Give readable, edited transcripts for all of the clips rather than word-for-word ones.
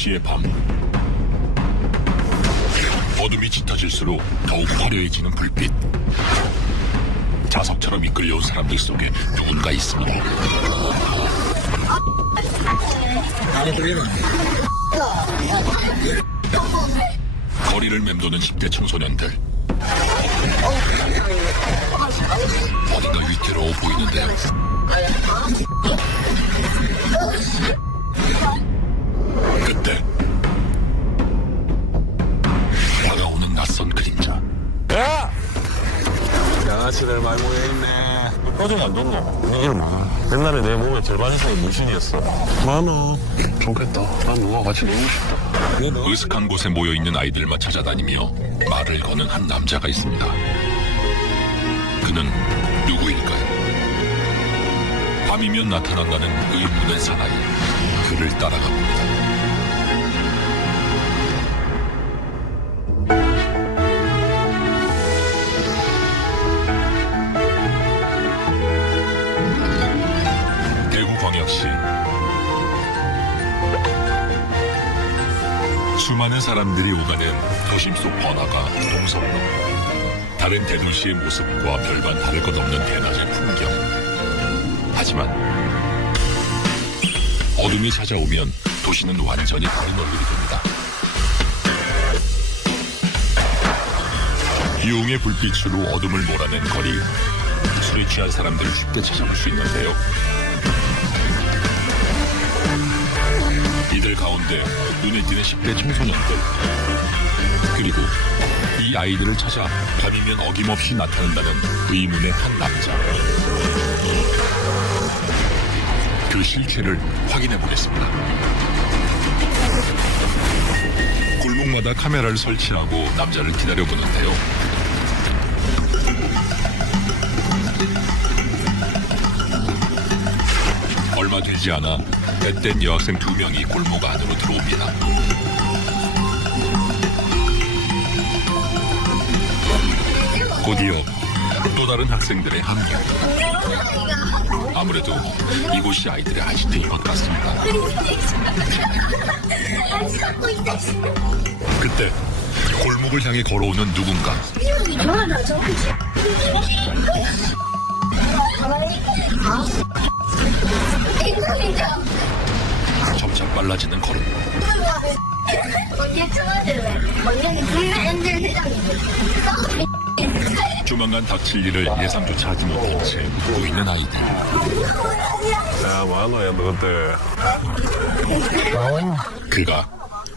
도시의 밤. 어둠이 짙어질수록 더욱 화려해지는 불빛. 자석처럼 이끌려온 사람들 속에 누군가 있습니다. 거리를 맴도는 10대 청소년들. 어딘가 위태로워 보이는데요. 그때 다가오는 낯선 그림자. 야! 양아치들 많이 모여있네. 표정 안 좋노? 일 많아. 옛날에 내 몸에 절반 이상이 물신이었어. 많아. 좋겠다. 난 누가 같이 놀고 싶다. 으슥한 곳에 모여있는 아이들만 찾아다니며 말을 거는 한 남자가 있습니다. 그는 누구일까요? 밤이면 나타난다는 의문의 사나이. 그를 따라가 봅니다. 대구광역시. 수많은 사람들이 오가는 도심 속 번화가 동성로. 다른 대도시의 모습과 별반 다를 것 없는 대낮의 풍경. 하지만 어둠이 찾아오면 도시는 완전히 다른 얼굴이 됩니다. 유흥의 불빛으로 어둠을 몰아낸 거리. 술에 취한 사람들을 쉽게 찾아볼 수 있는데요. 이들 가운데 눈에 띄는 10대 청소년들. 그리고 이 아이들을 찾아 밤이면 어김없이 나타난다는 의문의 한 남자. 그 실체를 확인해 보겠습니다. 골목마다 카메라를 설치하고 남자를 기다려 보는데요. 얼마 되지 않아 앳된 여학생 2명이 골목 안으로 들어옵니다. 곧이어 또 다른 학생들의 합류. 아무래도 이곳이 아이들의 아지트인 것 같습니다. 그때 골목을 향해 걸어오는 누군가. 점차 빨라지는 걸음. 조만간 닥칠 일을 예상조차 하지 못한 채 웃고 있는 아이들. 야, 많아야 너 그때. 그가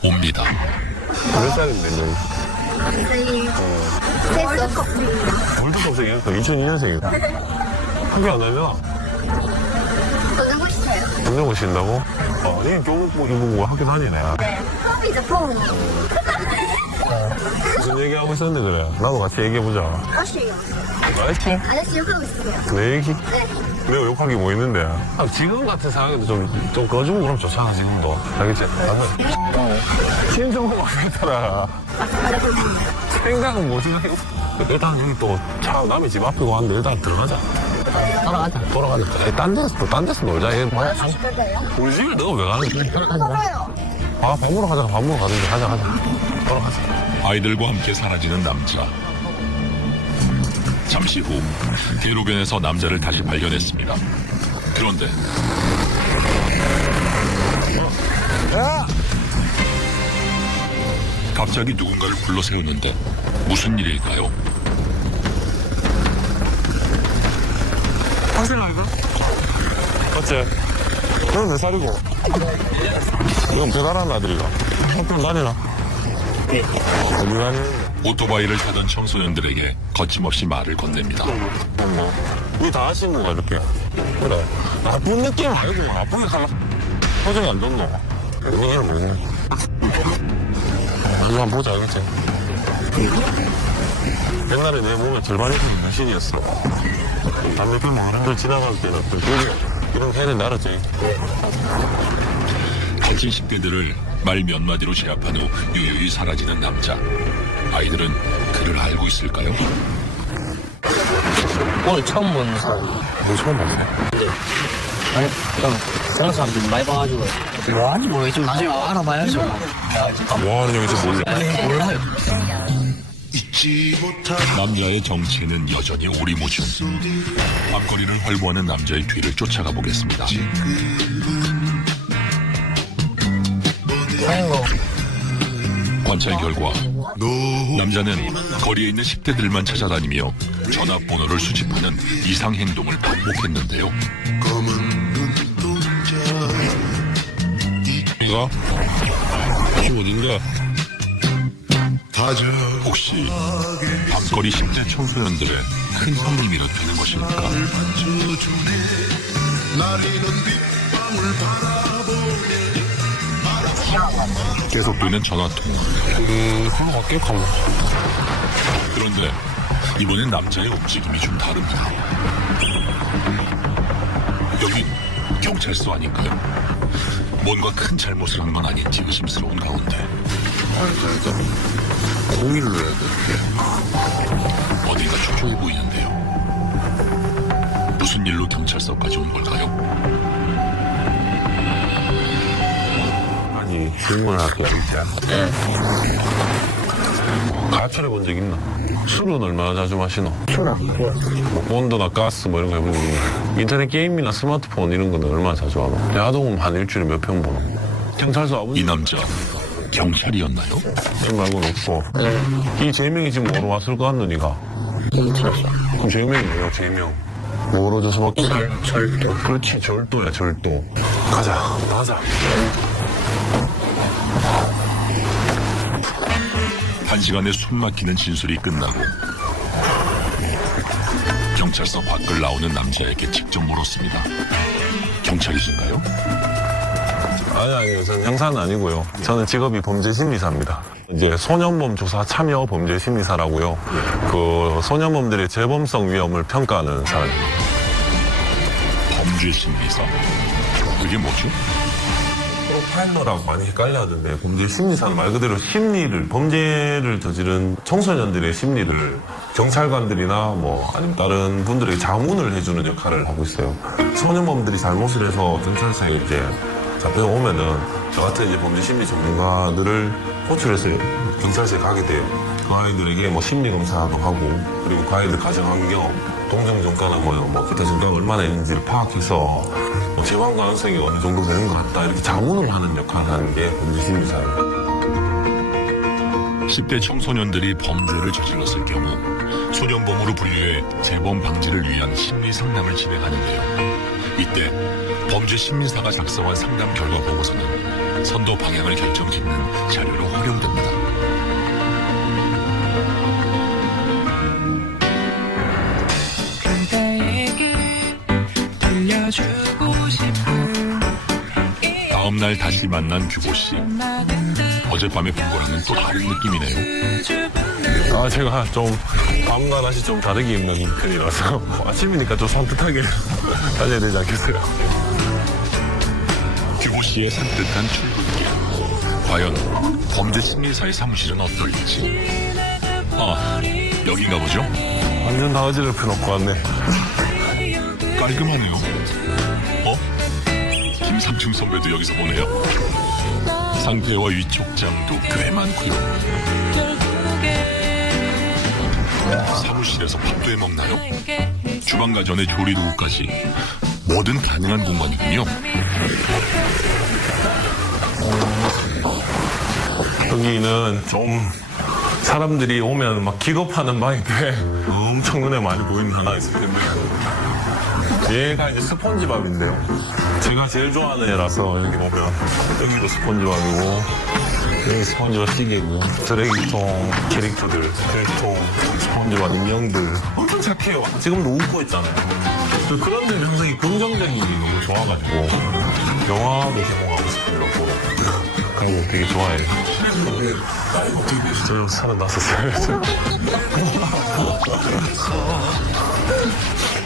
옵니다. 몇 살인데, 너? 월드컵생이야? 2002년생이야. 학교 안 다녀? 운동을 쉰다고? 니 교복복 입고 학교 다니네. 네. 폰. 무슨 얘기하고 있었는데 그래. 나도 같이 얘기해보자. 아저씨요. 아저씨? 아저씨 욕하고 있어요. 내 얘기? 네. 내가 욕하기 뭐 있는데? 지금 같은 상황에도 좀 꺼주고 그럼 좋잖아, 지금도. 알겠지? 신종호 막혔더라. 생각은 뭐지? 일단 여기 또 차 남이 집 앞이고 하는데 일단 들어가자. 돌아가자. 딴 데서 놀자. 얘 뭐야? 아저씨 거예요? 우리 집을 너가 왜 가는데? 먹어요. 밥 먹으러 가자. 밥 먹으러 가든지. 가자. 돌아가자. 아이들과 함께 사라지는 남자. 잠시 후 대로변에서 남자를 다시 발견했습니다. 그런데 야! 갑자기 누군가를 불러 세우는데 무슨 일일까요? 학생 아이가? 어째? 너는 몇 살이고? 이건 배달하는 아들이가. 학교 다니나? 어디 다니는데? 오토바이를 타던 청소년들에게 거침없이 말을 건넵니다. 우리 다 하시는 거야, 이렇게. 그래. 나쁜 느낌 아니고, 나쁘게 가려. 표정이 안 좋노. 이게 뭐냐. 나도 한번 보자, 알겠지? 옛날에 내 몸에 절반 이상이 물신이었어. 담배 피면 하나를 지나갈 때는 이런 해를 날았지. 거친 10대들을 말 몇 마디로 제압한 후 유유히 사라지는 남자. 아이들은 그를 알고 있을까요? 오늘 처음 보는 사람. 뭐 처음 봤어? 아니, 그냥 그런 사람들 많이 봐가지고 뭐하는지 모르겠지만 나중에 알아봐야죠. 뭐하는 형인지 몰라. 몰라요. 남자의 정체는 여전히 오리무중. 밤거리를 활보하는 남자의 뒤를 쫓아가 보겠습니다. 아이고. 관찰 결과 남자는 거리에 있는 10대들만 찾아다니며 전화번호를 수집하는 이상 행동을 반복했는데요. 이거? 지금 어딘가? 혹시 밤거리 10대 청소년들의 큰 형님이라 되는 것일까? 계속되는 전화통화. 한번 갈게, 가면. 그런데 이번엔 남자의 움직임이 좀 다릅니다. 여기 경찰서 아닌가요? 뭔가 큰 잘못을 한 건 아닌지 의심스러운 가운데 공의를 해야 돼. 어딘가 촉촉해 보이는데요. 무슨 일로 경찰서까지 온 걸까요? 아니, 질문을 할게요. 가출해 본 적 있나? 술은 얼마나 자주 마시노? 뭐 본드나 가스 뭐 이런 거 해본 적 있나? 인터넷 게임이나 스마트폰 이런 거는 얼마나 자주 하노? 야동은 한 일주일에 몇 편 보노? 경찰서 아버지 이 남자 경찰이었나요? 이 말고는 없고. 이 제명이 지금 뭐로 왔을 것 같노, 니가? 그럼 제명이 뭐야, 제명? 뭐로 줘서 먹기? 절도. 그렇지, 절도야, 절도. 가자, 나가자. 한 시간에 숨 막히는 진술이 끝나고 경찰서 밖을 나오는 남자에게 직접 물었습니다. 경찰이신가요? 아니, 저는 형사는 아니고요. 저는 직업이 범죄심리사입니다. 이제 소년범 조사 참여 범죄심리사라고요. 그 소년범들의 재범성 위험을 평가하는 사람입니다. 범죄심리사. 그게 뭐죠? 프로파일러라고 많이 헷갈려 하던데, 범죄심리사는 말 그대로 심리를, 범죄를 저지른 청소년들의 심리를 경찰관들이나 뭐 아니면 다른 분들에게 자문을 해주는 역할을 하고 있어요. 소년범들이 잘못을 해서 경찰서에 이제 잡혀오면은 저 같은 이제 범죄심리 전문가들을 호출해서 경찰서에 가게 돼요. 그 아이들에게 뭐 심리검사도 하고, 그리고 그 아이들 가정환경, 동정정가나 뭐 기타 증가가 얼마나 있는지를 파악해서 뭐 재반 가능성이 어느 정도 되는 것 같다, 이렇게 자문을 하는 역할을 하는 게 범죄심리사예요. 10대 청소년들이 범죄를 저질렀을 경우 소년범으로 분류해 재범 방지를 위한 심리 상담을 진행하는데요. 이때 범죄 심리사가 작성한 상담 결과 보고서는 선도 방향을 결정짓는 자료로 활용됩니다. 다음 날 다시 만난 규보 씨. 어젯밤에 본 거랑은 또 다른 느낌이네요. 아, 제가 좀 밤과 낮이 좀 다르게 입는 편이라서 아침이니까 좀 산뜻하게 다녀야 되지 않겠어요? 규보 씨의 산뜻한 출근길. 과연 범죄 심리사의 사무실은 어떨지. 아, 여긴가 보죠? 완전 다 어지럽혀 놓고 왔네. 깔끔하네요. 어? 김삼중 선배도 여기서 보네요. 상태와 위촉장도 꽤 많고요. 사무실에서 밥도 해 먹나요? 주방과 전에 조리 도구까지 뭐든 가능한 공간이군요. 여기는 좀 사람들이 오면 막 기겁하는 방인데 엄청 눈에 많이 보이는 하나 있을 텐데, 얘가 이제 스폰지밥인데요. 제가 제일 좋아하는 애라서 여기 보면 여기도 스폰지밥이고 여기 스폰지밥 시계고 쓰레기통 캐릭터들, 필통, 스폰지밥 인형들 엄청 착해요. 지금도 웃고 있잖아요. 그런 데는 항상 이 긍정적인 일이 너무 좋아가지고 영화도 개봉하고 싶어요. 그런 거 되게 좋아해요. 저 35살.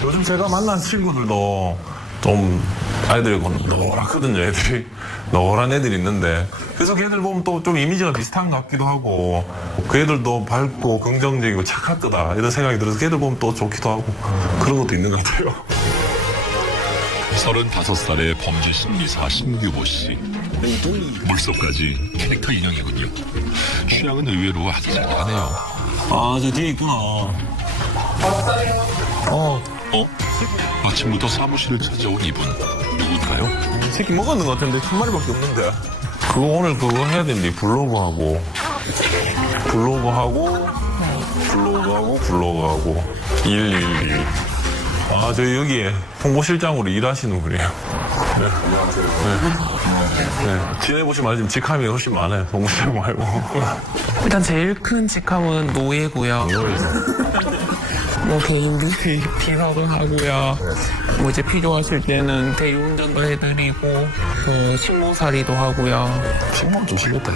요즘 제가 만난 친구들도 좀 아이들이 노랗거든요. 애들이 노란 애들이 있는데 그래서 걔들 보면 또 좀 이미지가 비슷한 것 같기도 하고, 그 애들도 밝고 긍정적이고 착할 거다 이런 생각이 들어서 걔들 보면 또 좋기도 하고 그런 것도 있는 것 같아요. 35살의 범죄 심리사 신규보 씨. 물속까지 캐릭터 인형이군요. 취향은 의외로 아주 잘하네요. 아, 저 뒤에 있구나. 아침부터 사무실을 찾아온 이분 누굴까요? 새끼 먹었는 것 같은데 한 마리밖에 없는데. 그거 오늘 그거 해야 되는데 블로그하고 112. 아, 저 여기에 홍보실장으로 일하시는 분이에요. 네. 지내보시면 알지만 직함이 훨씬 많아요. 홍보실장 말고. 일단 제일 큰 직함은 노예고요. 뭐 개인들 비서도 하고요. 뭐 이제 필요하실 때는 대리운전도 해드리고 그 식모살이도 하고요. 식물 좀 심했다.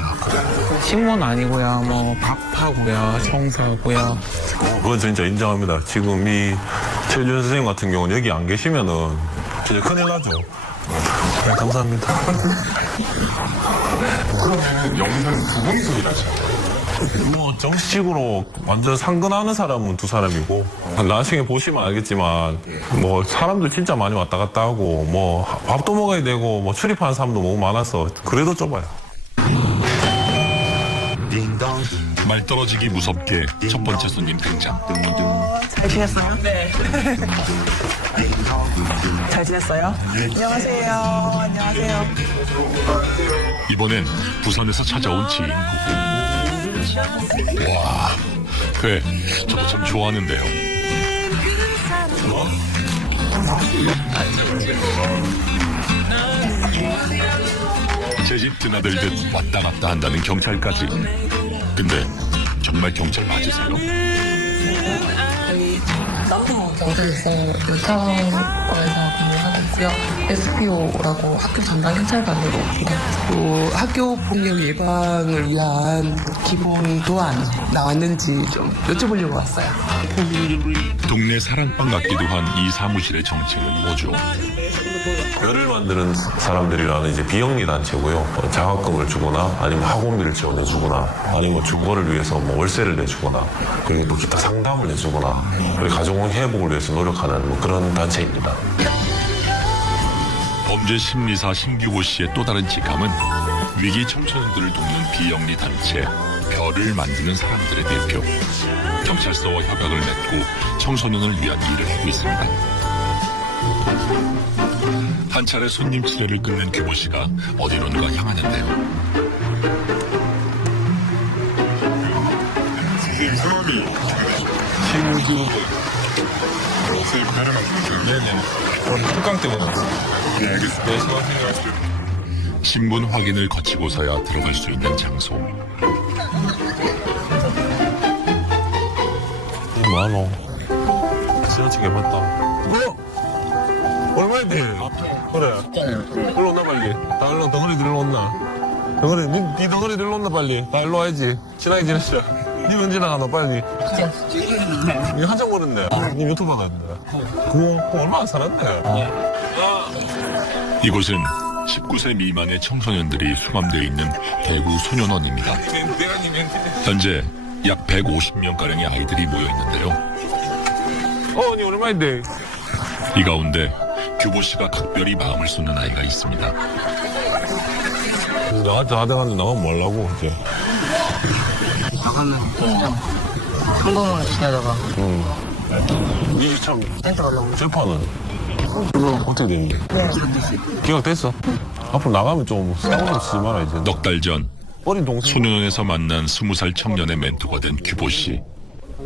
식모는 아니고요. 뭐 밥하고요, 청소하고요. 그건 진짜 인정합니다. 지금 이 최준 선생님 같은 경우는 여기 안 계시면은 진짜 큰일 나죠. 네, 감사합니다. 영상 두 분이서 일하시나요? 뭐 정식으로 완전 상근하는 사람은 2사람이고 나중에 보시면 알겠지만 뭐 사람들 진짜 많이 왔다 갔다 하고 뭐 밥도 먹어야 되고 뭐 출입하는 사람도 너무 많아서 그래도 좁아요. 말 떨어지기 무섭게 첫 번째 손님 등장. 잘 지냈어요? 네. 잘 지냈어요? 안녕하세요. 안녕하세요. 이번엔 부산에서 찾아온 지인 부부. 와, 그래, 저거 참 좋아하는데요. 제 집 드나들듯 왔다 갔다 한다는 경찰까지. 근데 정말 경찰 맞으세요? 경찰서 요창과에서 근무하고 있고요. SPO라고 학교 담당 경찰관으로 일하고 학교 폭력 예방을 위한 기본 도안 나왔는지 좀 여쭤보려고 왔어요. 동네 사랑방 같기도 한 이 사무실의 정체는 뭐죠? 뼈를 만드는 사람들이라는 이제 비영리 단체고요. 장학금을 주거나 아니면 학원비를 지원해 주거나 아니면 주거를 위해서 뭐 월세를 내주거나 그리고 또 기타 상담을 해주거나 그리고 가족 회복을 위해서 노력하는 뭐 그런 단체입니다. 범죄 심리사 신규보 씨의 또 다른 직함은 위기 청소년들을 돕는 비영리 단체 별을 만드는 사람들의 대표. 경찰서와 협약을 맺고 청소년을 위한 일을 하고 있습니다. 한 차례 손님 치레를 끝낸 규보 씨가 어디론가 향하는데요. 선생님 성함이 신규보. 선생님 별을 만드는 네네. 오늘 특강 때문에 왔어요. 네, 알겠습니다. 신분 확인을 거치고서야 들어갈 수 있는 장소. 많어. 지나치게 봤다. 얼마인데? 그래. 일로 온나 빨리. 다 일로 덩어리 들러 온나. 덩어리, 니 덩어리 들러 온나 빨리. 다 일로 와야지. 친하게 지내자. 니 언제 나가노 빨리. 니 한참 걸었네. 니 유튜브 하는데. 그거 얼마나 살았네. 이곳은 19세 미만의 청소년들이 수감되어 있는 대구 소년원입니다. 현재 약 150명가량의 아이들이 모여 있는데요. 니 얼마인데? 이 가운데 규보 씨가 각별히 마음을 쏟는 아이가 있습니다. 나한테 하다가는 나가면 뭐 하려고, 이제. 나가면 그냥 평범하게 지내다가 니 참, 센터 가려고. 재판은? 어떻게 됐니? 기각됐어? 앞으로 나가면 좀 싸우고 치지 마라, 이제. 넉 달 전 어린 동생. 소년원에서 만난 20살 청년의 멘토가 된 규보 씨.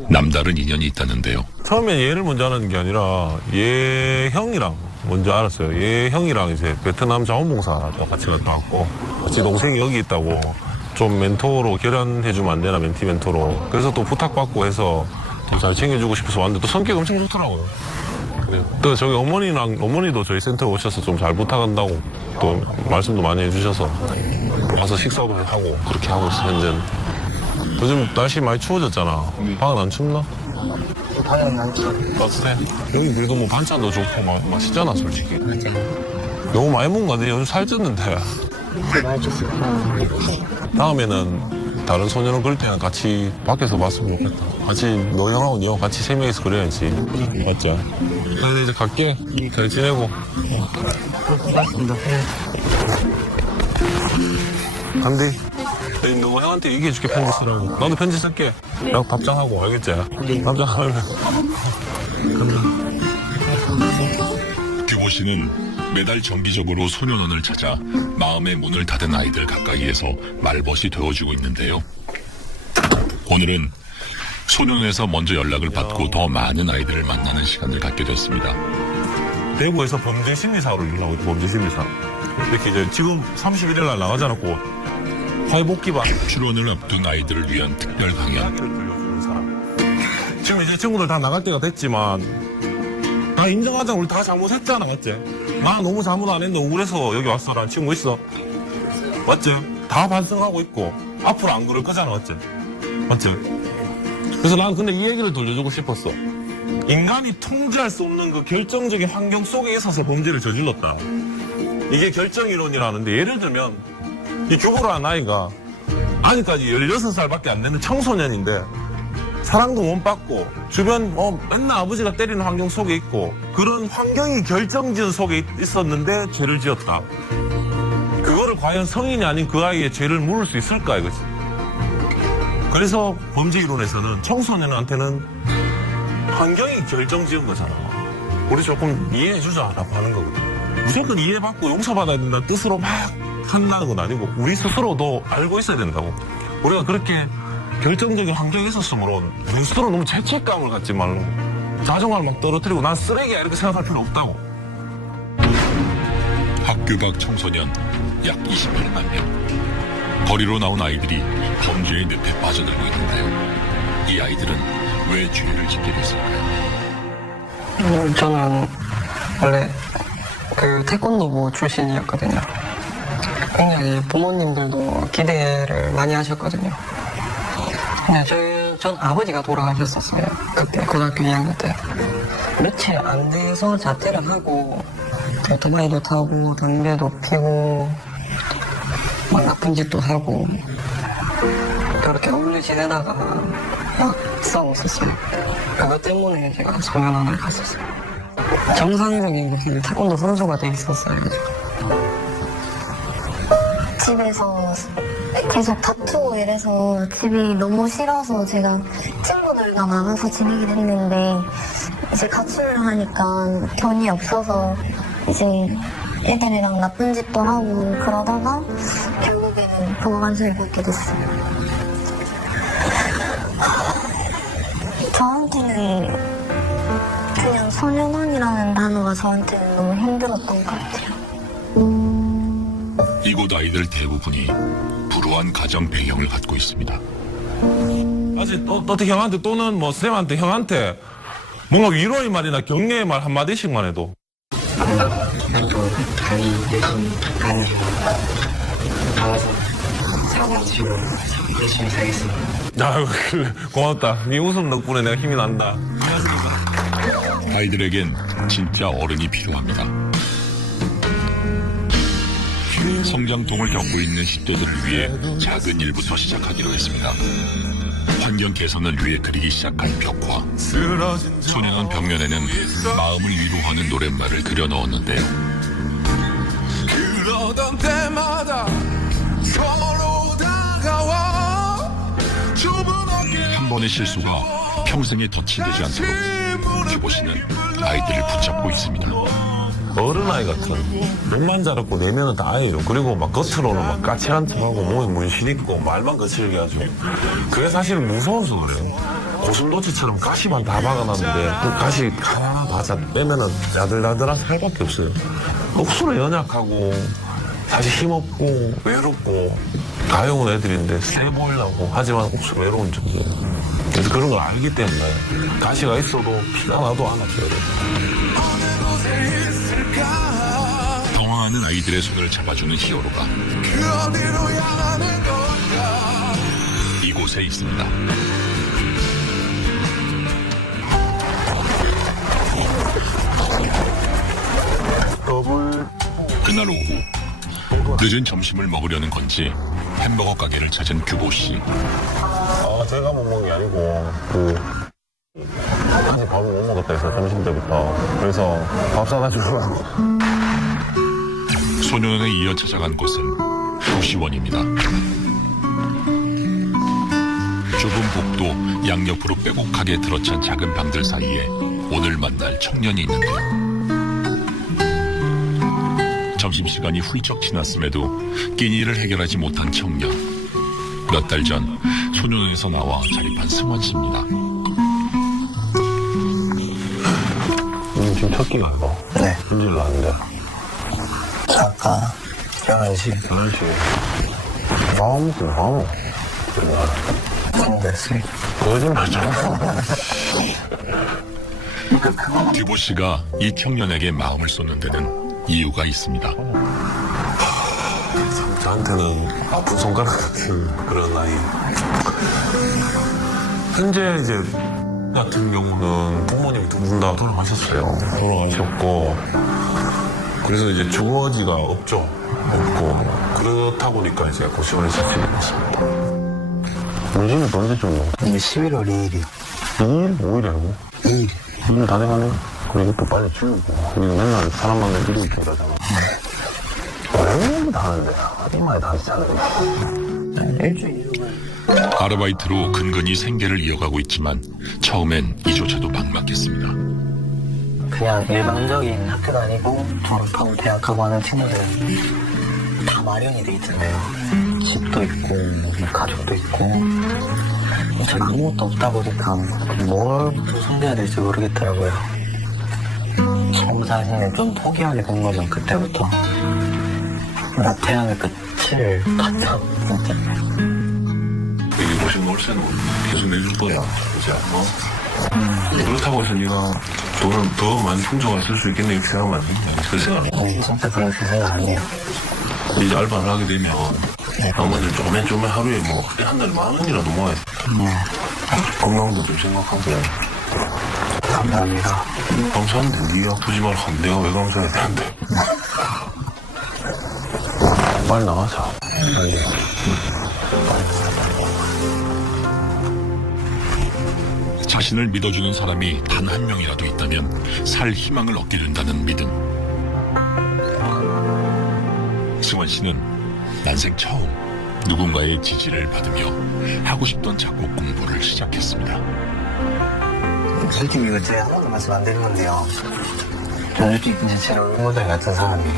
남다른 인연이 있다는데요. 처음엔 얘를 먼저 아는 게 아니라 얘 형이랑 먼저 알았어요. 얘 형이랑 이제 베트남 자원봉사 같이 갔다 왔고 지 동생이 여기 있다고 좀 멘토로 결연해주면 안 되나, 멘티 멘토로. 그래서 또 부탁받고 해서 좀 잘 챙겨주고 싶어서 왔는데 또 성격이 엄청 좋더라고요. 또 저기 어머니도 저희 센터에 오셔서 좀 잘 부탁한다고 또 말씀도 많이 해주셔서 와서 식사도 하고 그렇게 하고 있어, 현재는. 요즘 날씨 많이 추워졌잖아. 방은 안 춥나? 당연히 안 쳐. 따뜻해. 여기 그래도 뭐 반찬도 좋고 맛있잖아, 솔직히. 너무 많이 먹은 거 같아. 요즘 살쪘는데. 많이 쳤어요. 다음에는 다른 소년은 그럴 때는 같이 밖에서 봤으면 좋겠다. 같이 너 형하고 니 형 같이 세 명이서 그래야지. 맞죠? 나 이제 갈게. 잘 지내고. 고맙습니다. 간대. 너 형한테 얘기해줄게, 편지 쓰라고. 나도 편지 쓸게. 내가 답장하고, 알겠지? 답장하면. 규보 씨는 매달 정기적으로 소년원을 찾아 마음의 문을 닫은 아이들 가까이에서 말벗이 되어주고 있는데요. 오늘은 소년원에서 먼저 연락을 받고 더 많은 아이들을 만나는 시간을 갖게 됐습니다. 대구에서 범죄심리사로 일하고 있고, 범죄심리사. 이렇게 이제 지금 31일 날 나가잖아, 곧. 화해복귀반. 출원을 앞둔 아이들을 위한 특별 강연. 이야기를 들려주는 사람. 지금 이제 친구들 다 나갈 때가 됐지만, 다 인정하자. 우리 다 잘못했잖아, 맞지? 나 너무 잘못 안 했는데 억울해서 여기 왔어. 라는 친구 있어. 맞지? 다 반성하고 있고, 앞으로 안 그럴 거잖아, 맞지? 맞지? 그래서 난 근데 이 얘기를 들려주고 싶었어. 인간이 통제할 수 없는 그 결정적인 환경 속에 있어서 범죄를 저질렀다. 이게 결정이론이라는데, 예를 들면, 이 규보라는 아이가 아직까지 16살밖에 안 되는 청소년인데 사랑도 못 받고 주변 맨날 아버지가 때리는 환경 속에 있고 그런 환경이 결정지은 속에 있었는데 죄를 지었다. 그거를 과연 성인이 아닌 그 아이의 죄를 물을 수 있을까 이거지. 그래서 범죄 이론에서는 청소년한테는 환경이 결정지은 거잖아. 우리 조금 이해해주자라고 하는 거거든. 무조건 이해받고 용서받아야 된다는 뜻으로 막 한다는 건 아니고 우리 스스로도 알고 있어야 된다고. 우리가 그렇게 결정적인 환경에 있었으므로 우리 스스로 너무 죄책감을 갖지 말고 자존감을 막 떨어뜨리고 난 쓰레기야 이렇게 생각할 필요 없다고. 학교 밖 청소년 약 28만 명. 거리로 나온 아이들이 범죄의 늪에 빠져들고 있는데요. 이 아이들은 왜 죄를 짓게 됐을까요? 저는 원래 그 태권도부 출신이었거든요. 굉장히 부모님들도 기대를 많이 하셨거든요. 근데 전 아버지가 돌아가셨었어요. 그때 고등학교 2학년 때. 며칠 안 돼서 자퇴를 하고 오토바이도 타고 담배도 피고 막 나쁜 짓도 하고 그렇게 오래 지내다가 막 싸웠었어요. 그것 때문에 제가 소년원을 갔었어요. 정상적인 그 태권도 선수가 돼 있었어요. 집에서 계속 다투고 이래서 집이 너무 싫어서 제가 친구들과 나가서 지내긴 했는데 이제 가출을 하니까 돈이 없어서 이제 애들이랑 나쁜 짓도 하고 그러다가 결국에는 보호관소를 받게 됐어요. 저한테는 그냥 소년원이라는 단어가 저한테는 너무 힘들었던 것 같아요. 이곳 아이들 대부분이 불우한 가정 배경을 갖고 있습니다. 아직 어떻게 형한테 또는 뭐 쌤한테 형한테 뭔가 위로의 말이나 격려의 말 한마디씩만 해도 그래도 다리 열심히 가는 나와서 사고치고 열심히 살겠습니다. 아유 그래 고맙다. 네 웃음 덕분에 내가 힘이 난다. 아이들에겐 진짜 어른이 필요합니다. 성장통을 겪고 있는 10대들을 위해 작은 일부터 시작하기로 했습니다. 환경 개선을 위해 그리기 시작한 벽화. 소년원 벽면에는 마음을 위로하는 노랫말을 그려 넣었는데요. 그러던 때마다 서로 다가와 한 번의 실수가 평생에 덫이 되지 않도록 규보 씨는 아이들을 붙잡고 있습니다. 어른아이 같은 눈만 자랐고 내면은 다 아예요. 그리고 막 겉으로는 막 까칠한 척하고 몸에 문신 있고 말만 거칠게 하죠. 그게 사실 무서워서 그래요. 고슴도치처럼 가시만 다 박아놨는데 그 가시 하나 다 빼면은 야들야들한 살밖에 없어요. 억수로 연약하고 사실 힘없고 외롭고 가여운 애들인데 세 보이려고 하지만 억수로 외로운 정도예요. 그래서 그런 걸 알기 때문에 가시가 있어도 피가 나도 안 아파요. 당황하는 아이들의 손을 잡아주는 히어로가 이곳에 있습니다. 그날 오후 늦은 점심을 먹으려는 건지 햄버거 가게를 찾은 규보 씨. 제가 못 먹은 게 아니고 아직 밥을 못 먹었다 해서 점심 때부터. 그래서 밥 사다 주려고. 소년원에 이어 찾아간 곳은 도시원입니다. 좁은 복도 양옆으로 빼곡하게 들어찬 작은 방들 사이에 오늘 만날 청년이 있는데요. 점심시간이 훌쩍 지났음에도 끼니를 해결하지 못한 청년. 몇 달 전 소년원에서 나와 자립한 승원 씨입니다. 지금 첫 끼가 이거. 네. 일주일 나왔는데. 잠깐 11시 11시. 마음. 됐어요. 거짓말잖아. 규보 씨가 이 청년에게 마음을 쏟는 데는 이유가 있습니다. 저한테는 아픈 손가락 같은 그런 나이. 현재 이제 같은 경우는 부모님이 두 분 다 돌아가셨어요. 돌아가셨고, 그래서 이제 주거지가 없고, 그렇다 보니까 이제 고시원에 자취를 했습니다. 문신은 언제쯤 넣어? 11월 2일이요. 2일? 5일이라고? 2일. 2일 다 돼가네. 그리고 또 빨리 치우고. 우리가 맨날 사람 만날 일이 있다 그러잖아. 왜 다 하는데? 얼마나 다 하잖아. 일주일. 아르바이트로 근근히 생계를 이어가고 있지만 처음엔 이조차도 막막했습니다. 그냥 일반적인 학교 다니고 졸업하고 대학하고 하는 친구들은 다 마련이 돼 있잖아요. 집도 있고 가족도 있고 제가 아무것도 없다 보니까 뭘부터 손대야 될지 모르겠더라고요. 처음 사실은 좀 포기하게 된 거죠. 그때부터 나 태양의 끝을 봤죠. 여기 보신 월세는 계속 내줄 거야. 이제 그렇다고 해서 네가 돈을 더 많이 풍족하게 쓸 수 있겠네 이렇게 생각하면 안 돼. 그 생각 안 해. 진짜 그런 생각 안 해요. 이제 알바를 하게 되면 나머지를 쪼맨 하루에 뭐 한 달에 10,000원이라도 모아야 돼. 건강도 좀 생각하고. 감사합니다. 감사한데 네가 아프지 말고 하면 내가 왜 감사해야 되는데. 빨리 나가자. 빨리. 자신을 믿어주는 사람이 단 한 명이라도 있다면 살 희망을 얻게 된다는 믿음. 승원 씨는 난생 처음 누군가의 지지를 받으며 하고 싶던 작곡 공부를 시작했습니다. 솔직히 이거 제가 아무도 말씀 안 드린 건데요. 저는 이제 제 롤모델 같은 사람이에요.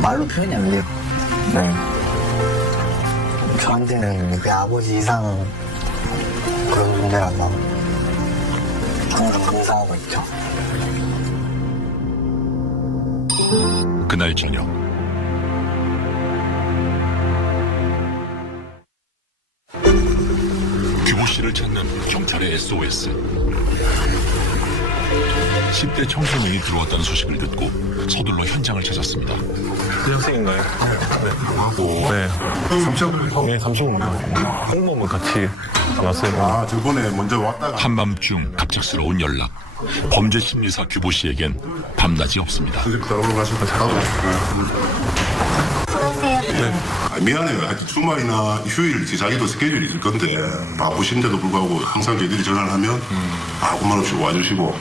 말로 표현이 안 돼요. 네. 저한테는 그 아버지 이상 그런 존재라서 항상 감사하고 있죠. 그날 저녁 규보 씨를 찾는 경찰의 SOS. 10대 청소년이 들어왔다는 소식을 듣고 서둘러 현장을 찾았습니다. 대학생인가요? 네. 네. 네, 삼성입니다. 홍보만 같이 왔어요. 아, 저번에 먼저 왔다가 한밤중 갑작스러운 연락. 범죄 심리사 규보 씨에겐 밤낮이 없습니다. 따라오러 가시면 잘하고. 미안해요. 하여튼 주말이나 휴일 자기도 스케줄이 있을 건데 바쁘신데도 불구하고 항상 저희들이 전화를 하면 아무말 없이 와주시고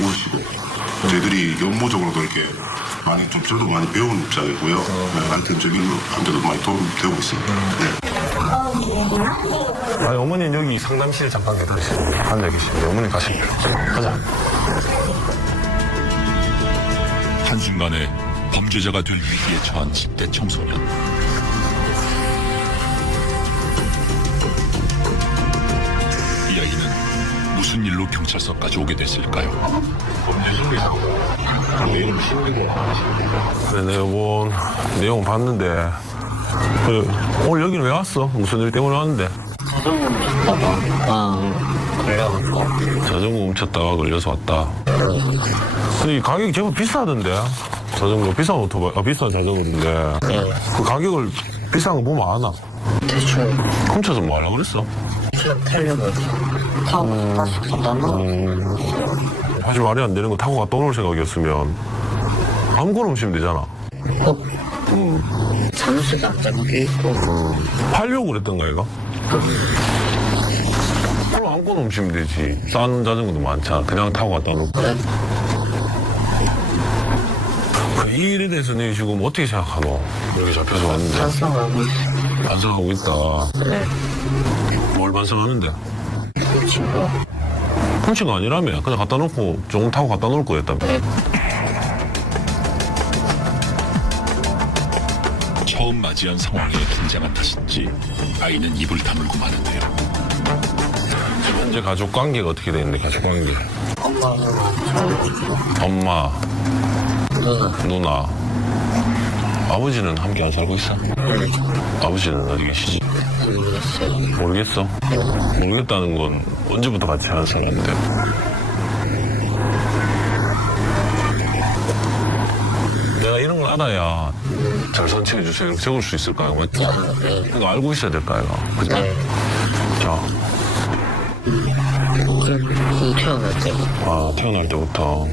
웃으시고 저희들이 업무적으로도 이렇게 많이 좀 저도 많이 배운 입장이고요. 네, 하여튼 저기로 한테도 많이 도움이 되고 있습니다. 네. 아니, 어머니는 여기 상담실 잠깐 기다리시고 앉아 계시는데 어머니 가시면 가자. 한순간에 범죄자가 될 위기에 처한 10대 청소년. 이 아이는 무슨 일로 경찰서까지 오게 됐을까요? 범죄 심리사고 내용 신고가 네, 내가 본 내용 봤는데 오늘 여기는 왜 왔어? 무슨 일 때문에 왔는데? 걸려가지고. 자전거 훔쳤다가 걸려서 왔다. 근데 이 가격이 제법 비싸던데? 자전거 비싼 오토바이, 비싼 자전거인데 그 가격을 비싼 거 보면 아나? 대충 훔쳐서 뭐 하려고 그랬어? 타려고 타고 다시 80 말이 안 되는 거 타고 갔다 올 생각이었으면 아무거나 오시면 되잖아. 사무실도 앞자밖에 있고. 팔려고 그랬던가, 얘가? 그럼 아무거나 오시면 되지. 싼 자전거도 많잖아. 그냥 타고 갖다 놓고. 이 일에 대해서 너 지금 어떻게 생각하노? 여기 잡혀서 왔는데. 반성하고 반성하고 있다. 뭘 반성하는데? 훔친 거 아니라며. 그냥 갖다 놓고 조금 타고 갖다 놓을 거였다며. 처음 맞이한 상황에 긴장한 탓인지 아이는 입을 다물고 마는데요. 현재 가족 관계가 어떻게 되는데, 가족 관계? 엄마, 누나. 아버지는 함께 안 살고 있어? 아버지는 어디 계시지? 모르겠어. 모르겠다는 건 언제부터 같이 안 살았는데. 내가 이런 걸 알아야 잘 선택해주세요 이렇게 적을 수 있을까요? 맞지? 이거 알고 있어야 될까요? 그죠? 자. 태어날 때. 아, 태어날 때부터.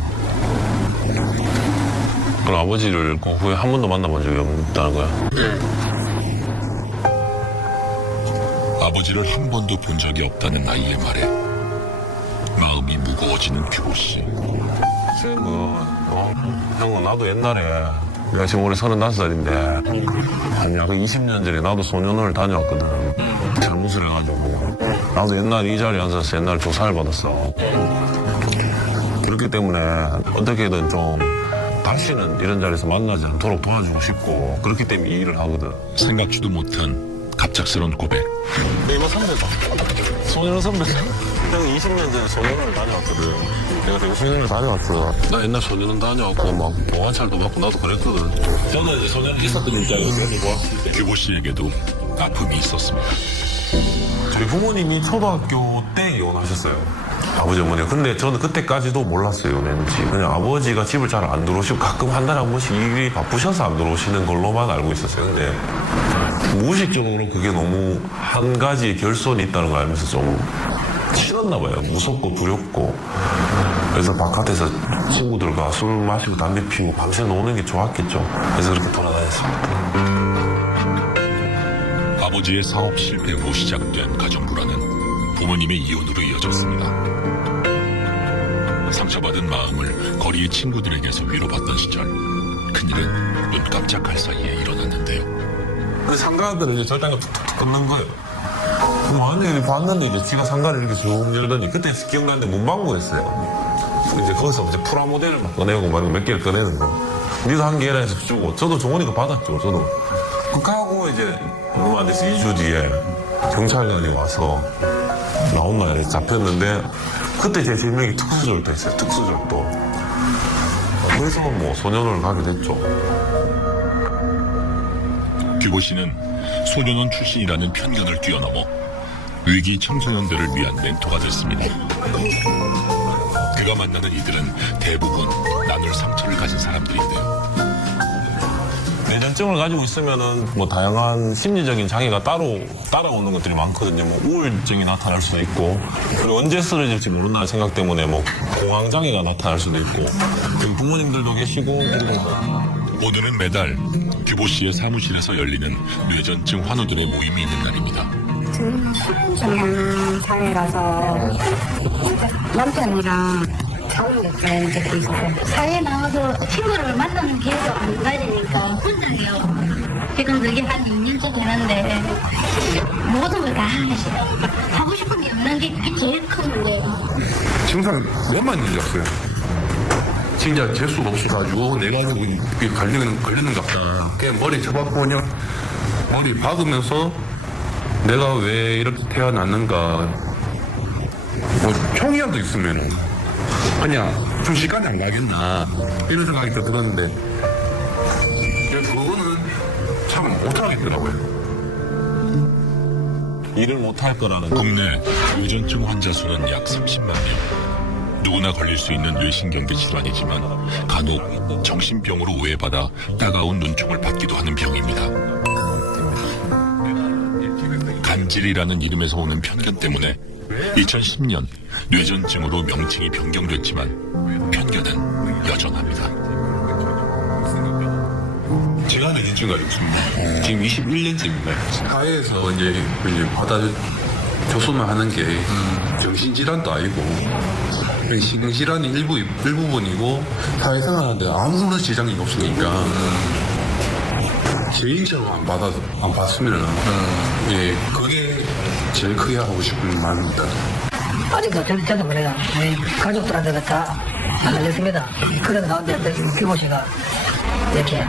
그럼 아버지를 그 후에 한 번도 만나본 적이 없다는 거야? 아버지를 한 번도 본 적이 없다는 아이의 말에 마음이 무거워지는 규보 씨. 형은 나도 옛날에 내가 지금 올해 35살인데 아니야 그 20년 전에 나도 소년원을 다녀왔거든. 잘못을 해가지고 나도 옛날에 이 자리에 앉아서 옛날에 조사를 받았어. 그렇기 때문에 어떻게든 좀 다시는 이런 자리에서 만나지 않도록 도와주고 싶고 그렇기 때문에 이 일을 하거든. 생각지도 못한 갑작스런 고백. 이거 선배다. 소년원 선배. 내가 20년 전에 소년원을 다녀왔거든. 내가 되게 소년원을 다녀왔어. 나 옛날 소년원 다녀왔고 막 동안찰도 받고 나도 그랬거든. 저는 이제 소년원 있었던 입장이거든요. 규보 씨에게도 아픔이 있었습니다. 저희 부모님이 초등학교 때 이혼하셨어요. 아버지 어머니가. 근데 저는 그때까지도 몰랐어요, 이혼했는지. 그냥 아버지가 집을 잘 안 들어오시고 가끔 한 달에 한 번씩 일이 바쁘셔서 안 들어오시는 걸로만 알고 있었어요. 근데 무의식적으로 그게 너무 한 가지 결손이 있다는 걸 알면서 좀 싫었나 봐요. 무섭고 두렵고. 그래서 바깥에서 친구들과 술 마시고 담배 피우고 밤새 노는 게 좋았겠죠. 그래서 그렇게 돌아다녔습니다. 아버지의 사업 실패 후 시작된 가정불안은 부모님의 이혼으로 이어졌습니다. 상처받은 마음을 거리의 친구들에게서 위로받던 시절 큰일은 눈 깜짝할 사이에 일어났는데요. 근데 상가들을 이제 절단가 툭툭툭 끊는 거예요. 완전히 봤는데 이제 지가 상가를 이렇게 쭉 열더니 그때 기억나는데 문방구였어요. 이제 거기서 이제 프라모델을 막 꺼내고 막 몇 개를 꺼내는 거. 니도 한 개 해라 해서 주고 저도 종원이가 받았죠. 저도. 그하고 이제 얼마 안 돼서 2주 뒤에 경찰관이 와서 나온 날에 잡혔는데 그때 제 제명이 특수절도 했어요. 특수절도. 그래서 뭐 소년원을 가게 됐죠. 규보 씨는 소년원 출신이라는 편견을 뛰어넘어 위기 청소년들을 위한 멘토가 됐습니다. 그가 만나는 이들은 대부분 나눌 상처를 가진 사람들인데요. 뇌전증을 가지고 있으면은 뭐 다양한 심리적인 장애가 따로 따라오는 것들이 많거든요. 뭐 우울증이 나타날 수도 있고, 그리고 언제 쓰러질지 모른다는 생각 때문에 뭐 공황 장애가 나타날 수도 있고, 그리고 부모님들도 계시고, 그리고 오늘은 매달 규보 씨의 사무실에서 열리는 뇌전증 환우들의 모임이 있는 날입니다. 저는 수면증 장애라서 남편이랑 싸우는 적도 있어요. 사회에 나와서 친구를 만나는 기회가 안 가지니까 혼자요. 지금 그게 한 2년째 되는데 모든 걸 다 하고 싶은 게 없는 게 그게 제일 큰 문제예요. 증상 몇만 일이었어요. 진짜 재수가 없어가지고 내가 걸리는갑다. 그냥 머리 쳐박고 그냥 머리 박으면서 내가 왜 이렇게 태어났는가. 뭐 총이라도 있으면은 그냥 순식간에 안 가겠나 이런 생각이 들었는데 그거는 참 못하겠더라고요. 일을 못할 거라는 국내 뇌전증 환자 수는 약 30만 명. 누구나 걸릴 수 있는 뇌신경계 질환이지만 간혹 정신병으로 오해받아 따가운 눈총을 받기도 하는 병입니다. 간질이라는 이름에서 오는 편견 때문에 2010년 뇌전증으로 명칭이 변경됐지만 편견은 여전합니다. 지난해 인증가 있습니다. 지금 21년째입니다. 사회에서 이제 받아줬으면 하는 게 정신질환도 아니고 신경질환이 일부분이고 사회생활하는데 아무런 지장이 없으니까 개인적으로 안 받으면 예, 그게 제일 크게 하고 싶은 마음입니다. 아직도 저도 그래요. 저희 가족들한테도 다 알렸습니다. 그래도 나한테 규모 씨가 이렇게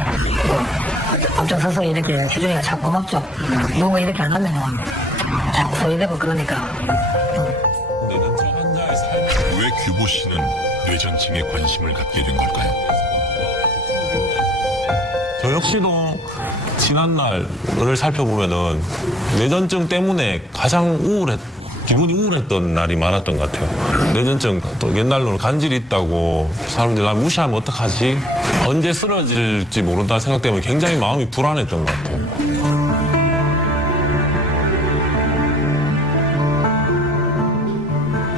앞장서서 이렇게 해주니까 참 고맙죠. 누가 이렇게 안 하면 자꾸 소외되고 그러니까. 내전증 환자의 삶. 왜 규보 씨는 뇌전증에 관심을 갖게 된 걸까요? 저 역시도 지난날을 살펴보면은 뇌전증 때문에 가장 기분이 우울했던 날이 많았던 것 같아요. 뇌전증, 또 옛날로는 간질이 있다고 사람들이 나 무시하면 어떡하지? 언제 쓰러질지 모른다는 생각 때문에 굉장히 마음이 불안했던 것 같아요.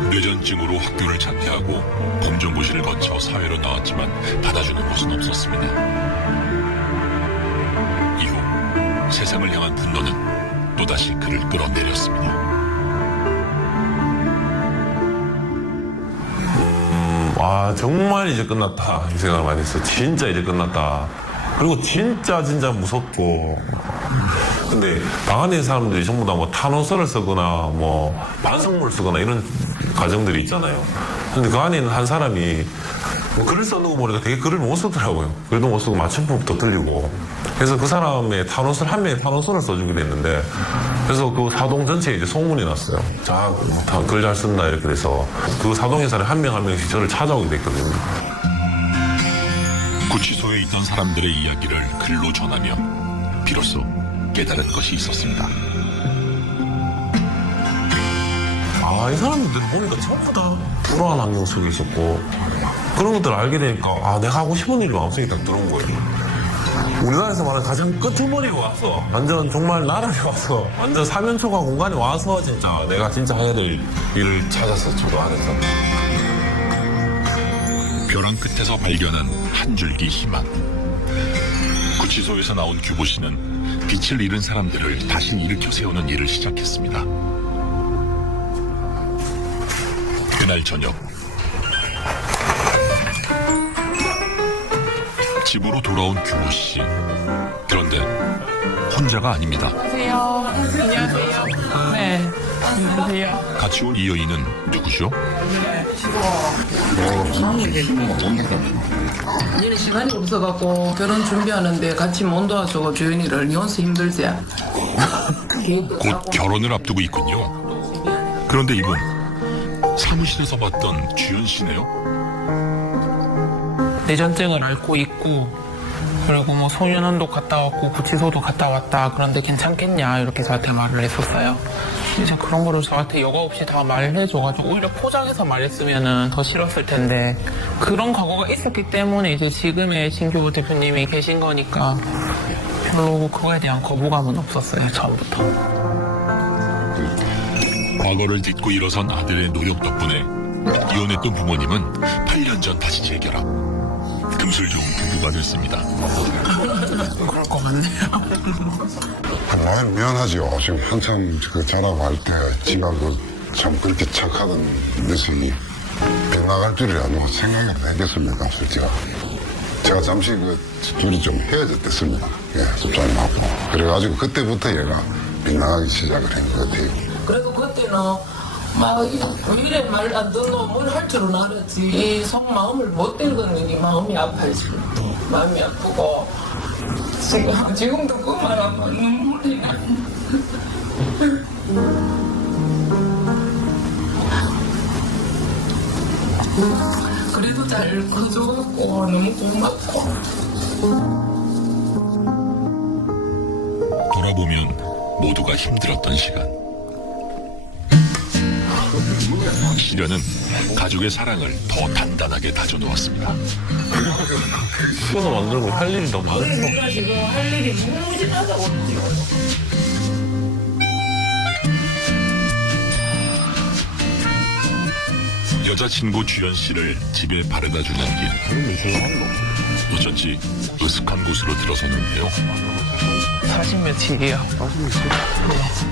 뇌전증으로 학교를 자퇴하고 검정고시를 거쳐 사회로 나왔지만 받아주는 곳은 없었습니다. 이후 세상을 향한 분노는 또다시 그를 끌어내렸습니다. 와, 정말 이제 끝났다 이 생각을 많이 했어요. 진짜 이제 끝났다. 그리고 진짜 무섭고. 근데 방 안에 있는 사람들이 전부 다 뭐 탄원서를 쓰거나 뭐 반성문을 쓰거나 이런 가정들이 있잖아요. 근데 그 안에 있는 한 사람이 뭐 글을 써놓고 보니까 되게 글을 못 쓰더라고요. 글도 못 쓰고 맞춤법도 틀리고. 그래서 그 사람의 탄원서를 한 명의 탄원서를 써주게 됐는데, 그래서 그 사동 전체에 이제 소문이 났어요. 자, 글 잘 쓴다 이렇게 돼서 그 사동의 사람이 한 명 한 명씩 저를 찾아오게 됐거든요. 구치소에 있던 사람들의 이야기를 글로 전하며 비로소 깨달은 것이 있었습니다. 아, 이 사람들 보니까 전부 다 불안한 환경 속에 있었고, 그런 것들을 알게 되니까, 아, 내가 하고 싶은 일이 마음속에 딱 들어온 거예요. 우리나라에서 말하는 가장 끄트머리에 와서, 완전 정말 나라에 와서, 완전 사면초가 공간에 와서 진짜 내가 진짜 해야 될 일을 찾았어, 저도 안에서. 벼랑 끝에서 발견한 한 줄기 희망. 구치소에서 나온 규보 씨는 빛을 잃은 사람들을 다시 일으켜 세우는 일을 시작했습니다. 그날 저녁 집으로 돌아온 규보 씨. 그런데 혼자가 아닙니다. 안녕하세요. 안녕하세요. 네. 안녕하세요. 같이 온 이 여인은 누구죠? 얘는 시간이 없어갖고 결혼 준비하는데 같이 못 도와줘. 주연이를 이혼수 힘들지. 곧 결혼을 앞두고 있군요. 그런데 이분 사무실에서 봤던 주연 씨네요. 뇌전증을 앓고 있고, 그리고 뭐 소년원도 갔다 왔고 구치소도 갔다 왔다. 그런데 괜찮겠냐 이렇게 저한테 말을 했었어요. 이제 그런 거를 저한테 여과 없이 다 말을 해줘가지고 오히려 포장해서 말했으면은 더 싫었을 텐데, 그런 과거가 있었기 때문에 이제 지금의 신규 대표님이 계신 거니까 별로 그거에 대한 거부감은 없었어요, 처음부터. 과거를 딛고 일어선 아들의 노력 덕분에 이혼했던 부모님은 8년 전 다시 재결합. 금술 좋은 부부가 됐습니다. 그럴 것 같네요. 많이 미안하죠. 지금 한참 그 자라고 할 때 지가 참 그렇게 착하던 녀석이 빗나갈 줄이라도 생각을 했겠습니까, 솔직히. 제가 잠시 둘이 좀 헤어졌댔습니다. 예, 섭자님하고. 그래가지고 그때부터 얘가 빗나가기 시작을 한 것 같아요. 그래도 그때는 막 미래 말 안 듣노 뭘 할 줄은 알았지. 이 속마음을 못 읽었느니 마음이 아파요. 지금. 마음이 아프고 지금도 그 말하면 눈물이 나. 그래도 잘 커줘갖고 너무 고맙고. 돌아보면 모두가 힘들었던 시간. 시련은 가족의 사랑을 더 단단하게 다져놓았습니다. 시간을 만들고 할 일이 너무 많아서. 내가 지금 할 일이 무지하다고 지금. 여자친구 주연 씨를 집에 바래다 주는 길. 어쩐지 으슥한 곳으로 들어섰는데요. 40 며칠이요. 40 며칠?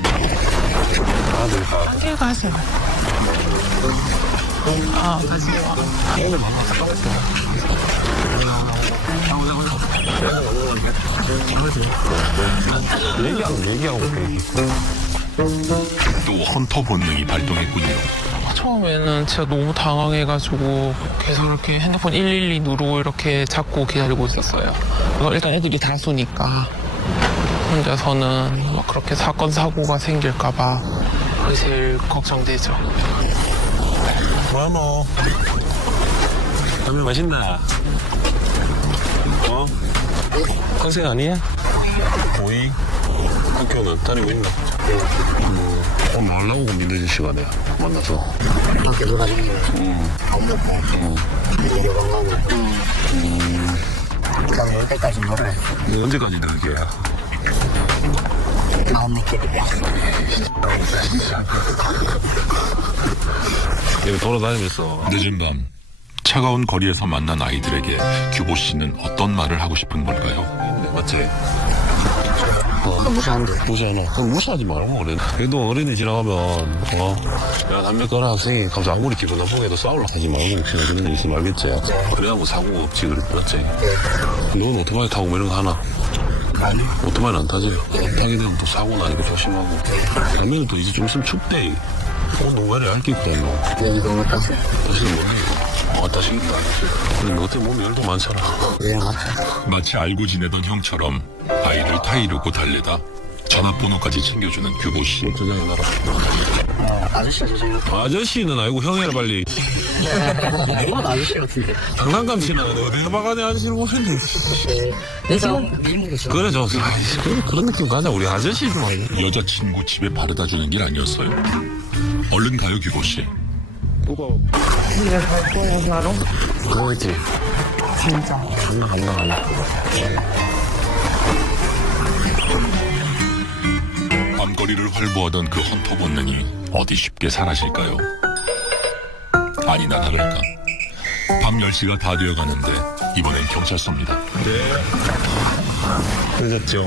네. 한길 가세요. 아, 가세요. 오늘 만나서 얘기하고 또 헌터 본능이 발동했군요. 처음에는 진짜 너무 당황해가지고 계속 이렇게 핸드폰 112 누르고 이렇게 잡고 기다리고 있었어요. 일단 애들이 다수니까 혼자서는 막 그렇게 사건 사고가 생길까봐 그게 제일 걱정되죠. 뭐하노? 라면 맛있나? 어? 컨셉 아니야? 오이? 학교는 다니고 있나? 오늘 하려고 믿는 시간에 만나서 밖에 놀아주면 밥 먹고 내려간 거는 그다음에 올 때까지 놀아요. 언제까지 그렇게야? 마음 먹게 여기 돌아다니면서 늦은 밤 차가운 거리에서 만난 아이들에게 규보 씨는 어떤 말을 하고 싶은 걸까요? 맞지? 무시한대. 무시하노? 그럼 무시하지 말고 그래. 그래도 어린이 지나가면 야 담배 꺼라 학생이 갑자기 아무리 기분 나쁘게 해도 싸우려 하지 말고 혹시나 그런 일 있으면 알겠지? 그래야 뭐 사고가 없지 그랬지? 넌 오토바이 타고 뭐 이런 거 하나? 아니 오토바이는 안 타지? 안 타게 되면 또 사고 나니까 조심하고 담배는 또 이제 좀 있으면 춥대. 누가 이래 할 게 있다 너. 이거 못 탔어. 다시는 뭐해? 다시겠다. 근데 너 때문에 몸에 열도 많잖아. 예, 맞죠. 마치 알고 지내던 형처럼 아이를 타이르고 달래다 전화번호까지 챙겨주는 규보 씨. 저장해 놔라. 아저씨가 저장해. 아저씨는 아니고 형이라 빨리. 이건 아저씨 같은데. 장난감 치나 어디 박안에 아저씨를 보셨네. 내 지금 미인이겠어. 그래 저 그런 느낌 가자. 우리 아저씨 좀 하고. 여자친구 집에 바래다 주는 길 아니었어요? 얼른 가요 규보 씨. 집에 갈 거야, 바로? 그거 있지. 진짜. 간다. 밤거리를 활보하던 그 헌터 본능이 어디 쉽게 사라질까요? 아니나 다를까 밤 10시가 다 되어가는데 이번엔 경찰서입니다. 네. 늦었죠.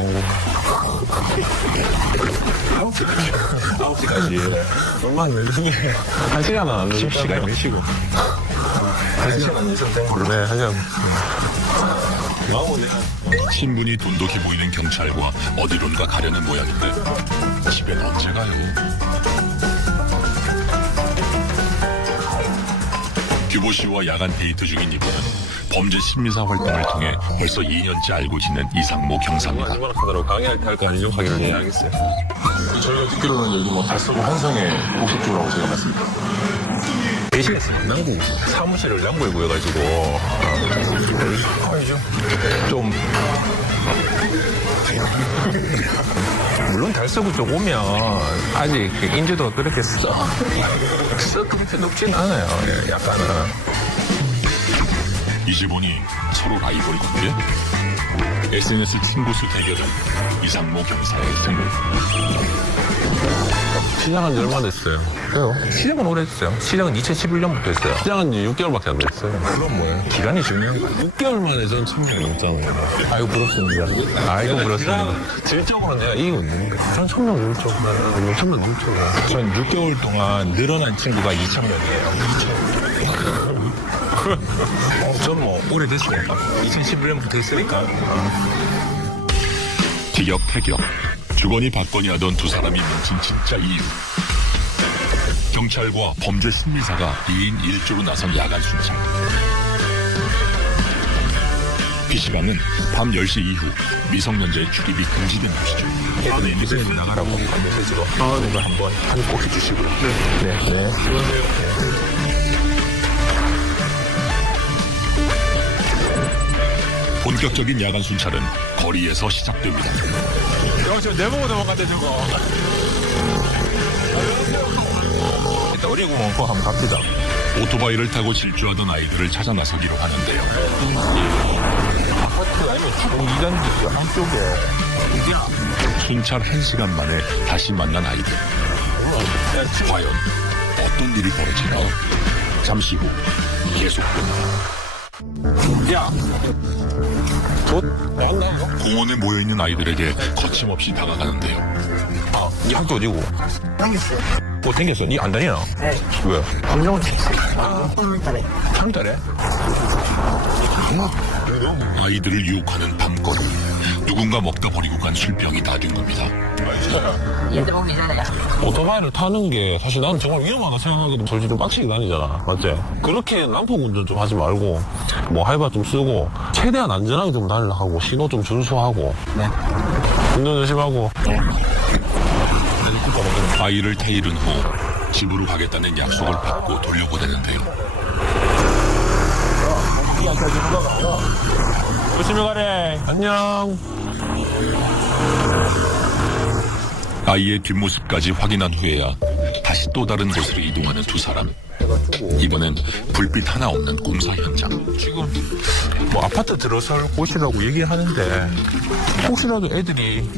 9시까지. 얼마 안 늦은 게 1시간 안 늦은 10시간 몇 시고. 1시간 안 늦은 네, 1시간. 신분이 돈독해 보이는 경찰과 어디론가 가려는 모양인데 집엔 언제 가요? 규보 씨와 야간 데이트 중인 이분은 범죄 심리사 활동을 통해 벌써 2년째 알고 지낸 이상모 경사입니다. 마지막 하나로 강의할 때 할 거 아니죠? 하기로 네, 알겠어요. 저희가 듣기로는 여기 뭐 달서구 한성에 복직 중이라고 제가 봤습니다. 대신에서 남구 사무실을 남구에 구해가지고 아니죠. 좀 물론 달서구 쪽 오면 아직 인지도가 그렇게 썩 그렇게 높진 않아요. 예, 약간은. 이제 보니 서로 라이벌 관계? SNS 친구수 대결은 이상모 경사의 승리. 시장한 지 얼마 됐어요? 그래요? 시작은 오래 했어요. 시작은 2011년부터 했어요. 시장한 지 6개월밖에 안 됐어요. 그럼 뭐예요? 기간이 중요한 거예요. 6개월 만에 전 1000명이 넘잖아요. 아이고 부럽습니다. 아이고 부럽습니다. 질적으로 내가 이기고 있는 거예요. 전 1000명 넘죠. 1000명 넘죠. 전 6개월 동안 늘어난 친구가 2,000명이에요. 전 뭐 오래됐으니까 2011년부터 했으니까. 티격태격 주거니 받거니 하던 두 사람이 뭉친 진짜 이유. 경찰과 범죄 심리사가 2인 1조로 나선 야간 순찰. PC방은 밤 10시 이후 미성년자의 출입이 금지된 곳이죠. 이번에 미세님 나가라고 메시지로 이걸 한번 꼭 해주시고요. 네. 본격적인 야간 순찰은 거리에서 시작됩니다. 저 내보고 넘어간대 저거. 일단 어리구멍 그거 한번 갑시다. 오토바이를 타고 질주하던 아이들을 찾아 나서기로 하는데요. 아파트 아니면 이단지 한쪽에 순찰 1시간 만에 다시 만난 아이들. 과연 어떤 일이 벌어질까요? 잠시 후 계속됩니다. 야, 나왔나? 공원에 모여있는 아이들에게 거침없이 다가가는데요. 아, 니 학교 어디고? 당겼어요. 뭐 댕겼어? 니 안 다니나? 네. 왜? 감정을 쳤어요. 3월달에. 3달에? 아이들을 유혹하는 밤거리. 누군가 먹다 버리고 간 술병이 다 된 겁니다. 얘들 오기 전에 오토바이를 타는 게 사실 나는 정말 위험하다 생각하거든. 솔직히 좀 빡치게 다니잖아. 맞지? 그렇게 난폭 운전 좀 하지 말고, 뭐 할바 좀 쓰고, 최대한 안전하게 좀 다니려고 하고, 신호 좀 준수하고. 네. 운전 조심하고. 아이를 타이른 후 집으로 가겠다는 약속을 받고 돌려보내는데요. 조심히 가래. 안녕. 아이의 뒷모습까지 확인한 후에야 다시 또 다른 곳으로 이동하는 두 사람. 이번엔 불빛 하나 없는 공사 현장. 지금 뭐 아파트 들어설 곳이라고 얘기하는데 혹시라도 애들이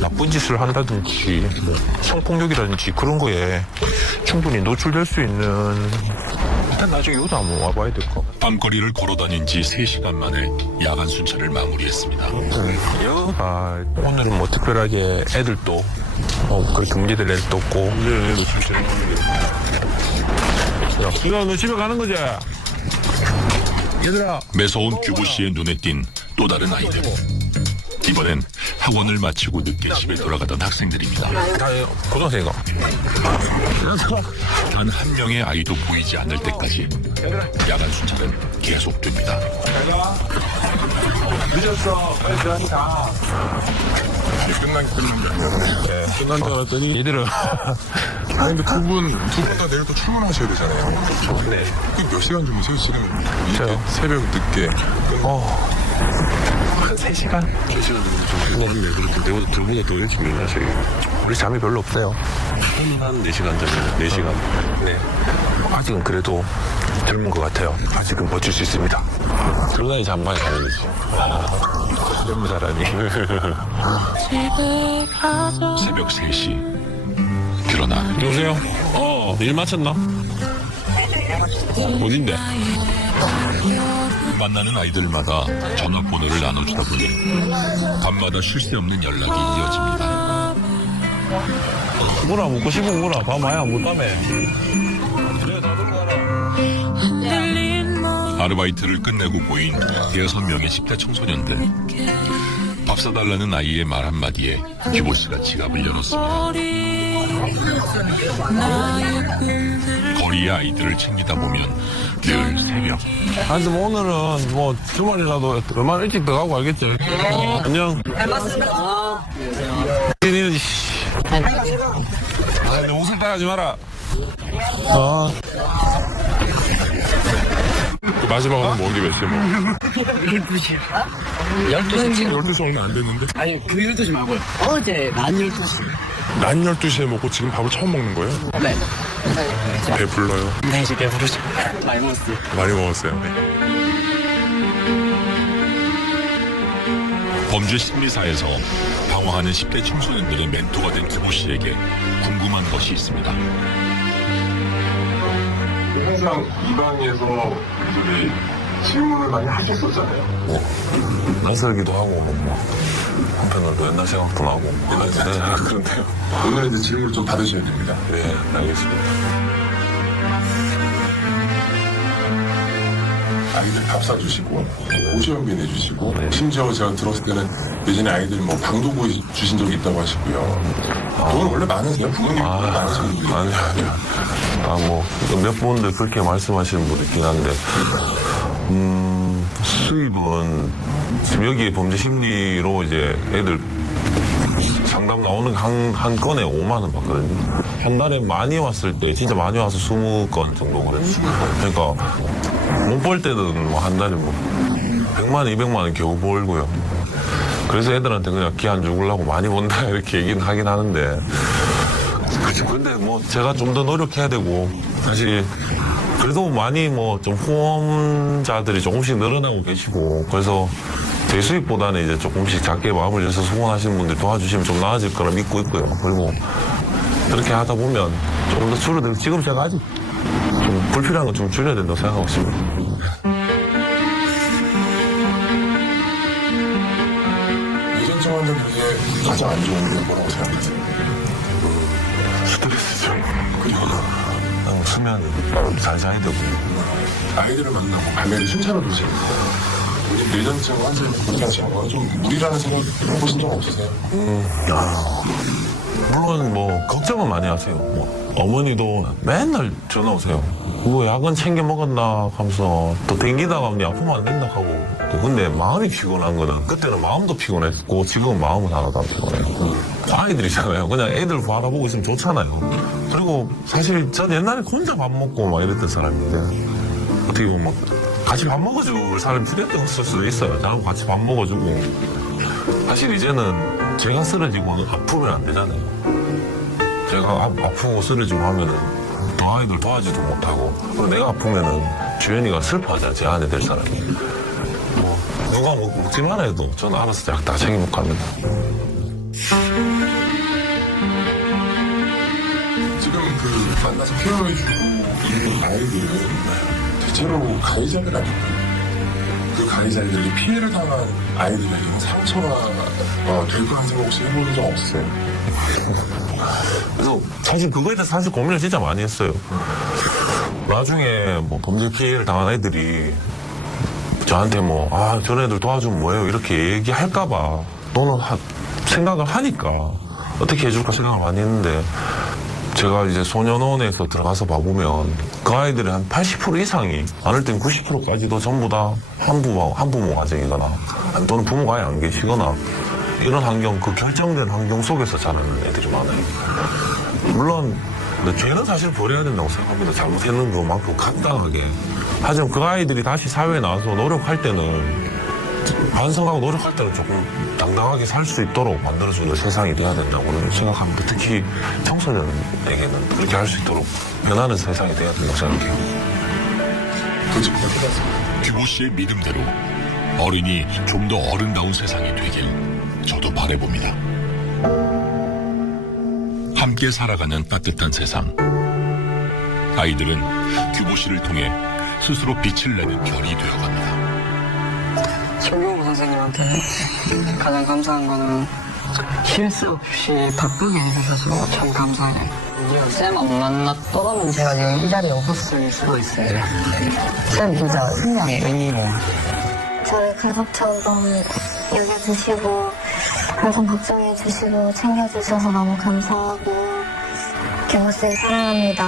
나쁜 짓을 한다든지 뭐 성폭력이라든지 그런 거에 충분히 노출될 수 있는, 일단 나중에 여기도 한번 와봐야 될 것 같아. 밤거리를 걸어다닌 지 3시간 만에 야간 순찰을 마무리했습니다. 아, 오늘은 뭐 특별하게 애들도 그렇게 문제될 애들도 없고. 네, 야, 너 집에 가는 거지? 얘들아. 매서운 규보 씨의 눈에 띈 또 다른 아이들. 이번엔 학원을 마치고 늦게 집에 돌아가던 학생들입니다. 다 고등학생인가? 단 한 명의 아이도 보이지 않을 때까지 야간 순찰은 계속됩니다. 늦었어. 빨리 들어가니까. 끝난 줄 알았더니 얘들은 아니, 근데 두 분 다 내일 또 출근하셔야 되잖아요. 네. 몇 시간 주무세요, 지금? 저요? 새벽 늦게. 한 3시간? 3시간 정도 좀. 그렇게 내보다 둘보다 더 일찍 일어나셔요. 우리 잠이 별로 없어요. 한 4시간 전에 4시간. 네. 아직은 그래도 젊은 것 같아요. 아직은 버틸 수 있습니다. 그러다니 잠 많이 자는 거지. 젊은 사람이. 새벽 3시. 그러나 여보세요? 일 마쳤나? 어딘데? 만나는 아이들마다 전화번호를 나눠주다 보니 밤마다 쉴 새 없는 연락이 이어집니다. 뭐라 먹고 싶은 거라 밥 많이 안 먹다며. 아르바이트를 끝내고 보인 6명의 10대 청소년들. 밥 사달라는 아이의 말 한마디에 규보 씨가 지갑을 열었습니다. 거리의 아이들을 챙기다 보면 늘 새벽. 아무튼 뭐 오늘은 뭐 주말이라도 얼마나 일찍 들어가고 알겠지? 안녕. 잘 봤습니다. 니는 근데 옷을 따라하지 마라. 마지막으로 먹은 게 몇 시에 먹어? 12시. 12시? 12시 오면 안 됐는데? 아니, 그 12시 말고요. 어제 낮 12시. 낮 12시에 먹고 지금 밥을 처음 먹는 거예요? 네. 배 불러요? 네, 이제 배부르죠. 많이 먹었어요. 많이 먹었어요. 범죄 심리사에서 방황하는 10대 청소년들의 멘토가 된 규보 씨에게 궁금한 것이 있습니다. 항상 이 방에서 우리 질문을 많이 하셨었잖아요. 낯설기도 하고 뭐 한편으로 또 옛날 생각도 나고. 그런데요. 오늘 이제 질문을 좀 받으셔야 됩니다. 네, 알겠습니다. 아이들 밥 사주시고 고시원비 내주시고 심지어 제가 들었을 때는 예전에 아이들 뭐 방도 구해주신 적이 있다고 하시고요. 돈 원래 많으세요? 부모님 돈 많으시는 분이 아니요. 뭐 몇 분들 그렇게 말씀하시는 분도 있긴 한데 수입은 지금 여기 범죄 심리로 이제 애들 상담 나오는 한 건에 5만 원 받거든요. 한 달에 많이 왔을 때 진짜 많이 와서 20건 정도거든요. 그러니까 못 벌 때는 뭐 한 달에 뭐 100만 원, 200만 원 겨우 벌고요. 그래서 애들한테 그냥 기 안 죽으려고 많이 번다 이렇게 얘기는 하긴 하는데 그렇죠. 근데 뭐 제가 좀 더 노력해야 되고 사실 그래도 많이 뭐 좀 후원자들이 조금씩 늘어나고 계시고 그래서 제 수입보다는 이제 조금씩 작게 마음을 열어서 후원하시는 분들 도와주시면 좀 나아질 거라 믿고 있고요. 그리고 그렇게 하다 보면 조금 더 줄어들고 지금 제가 아직 좀 불필요한 건 좀 줄여야 된다고 생각하고 있습니다. 유전증 환자들에게 가장 안 좋은 게 뭐라고 생각하세요? 스트레스죠. 그리고 수면 잘 자야 되고. 아이들을 만나고 발매를 칭찬을 주세요. 우리 뇌전증 환자들 그렇게 하는 거는 좀 무리라는 생각 해보신 적 없으세요? 물론 뭐 걱정은 많이 하세요. 뭐 어머니도 맨날 전화 오세요. 뭐 약은 챙겨 먹었나 하면서 또 댕기다가 니 아프면 안 된다 하고. 근데 마음이 피곤한 거는 그때는 마음도 피곤했고 지금은 마음은 하나도 안 피곤해요. 아이들이잖아요. 그냥 애들 바라보고 있으면 좋잖아요. 그리고 사실 전 옛날에 혼자 밥 먹고 막 이랬던 사람인데 어떻게 보면 막 같이 밥 먹어줄 사람이 필요했던 수도 있어요. 저하고 같이 밥 먹어주고. 사실 이제는 제가 쓰러지고 아프면 안 되잖아요. 제가 아프고 쓰러지고 하면은 또 아이들 도와주지도 못하고. 그리고 내가 아프면은 주연이가 슬퍼하잖아. 제 안에 될 사람이. 뭐 누가 먹지만 해도 저는 알아서 약 다 챙겨먹고 합니다. 지금 그 만나서 케어해주고 있는 아이들은 대체로 가해자들 아닐까요? 그 가해자들이 피해를 당한 아이들에게는 상처가 될 거라는 생각 혹시 해본 적 없으세요? 그래서 사실 그거에 대해서 사실 고민을 진짜 많이 했어요. 나중에 뭐 범죄 피해를 당한 애들이 저한테 뭐, 저런 애들 도와주면 뭐예요? 이렇게 얘기할까봐 너는 생각을 하니까 어떻게 해줄까 생각을 많이 했는데 제가 이제 소년원에서 들어가서 봐보면 그 아이들의 한 80% 이상이 많을 땐 90%까지도 전부 다 한부모 가정이거나 또는 부모가 아예 안 계시거나 이런 환경, 그 결정된 환경 속에서 자라는 애들이 많아요. 물론 죄는 사실 버려야 된다고 생각합니다. 잘못했는 것만큼 간단하게. 하지만 그 아이들이 다시 사회에 나와서 노력할 때는 반성하고 노력할 때는 조금 당당하게 살 수 있도록 만들어주는 세상이 돼야 된다고 생각합니다. 특히 청소년에게는 그렇게 할 수 있도록 변하는 세상이 돼야 된다고 생각해요. 규보 씨의 믿음대로 어른이 좀 더 어른다운 세상이 되길 저도 바라봅니다. 함께 살아가는 따뜻한 세상. 아이들은 규보 씨를 통해 스스로 빛을 내는 별이 되어갑니다. 김경호 선생님한테 가장 감사한 거는 실수 없이 바쁘게 해주셔서 참 감사해요. 쌤 안 만났더라면 제가 지금 이 자리에 없었을 수도 있어요. 쌤 진짜 생명의 의미로 저를 가족처럼 여겨주시고 항상 걱정해주시고 챙겨주셔서 너무 감사하고 규보쌤 사랑합니다.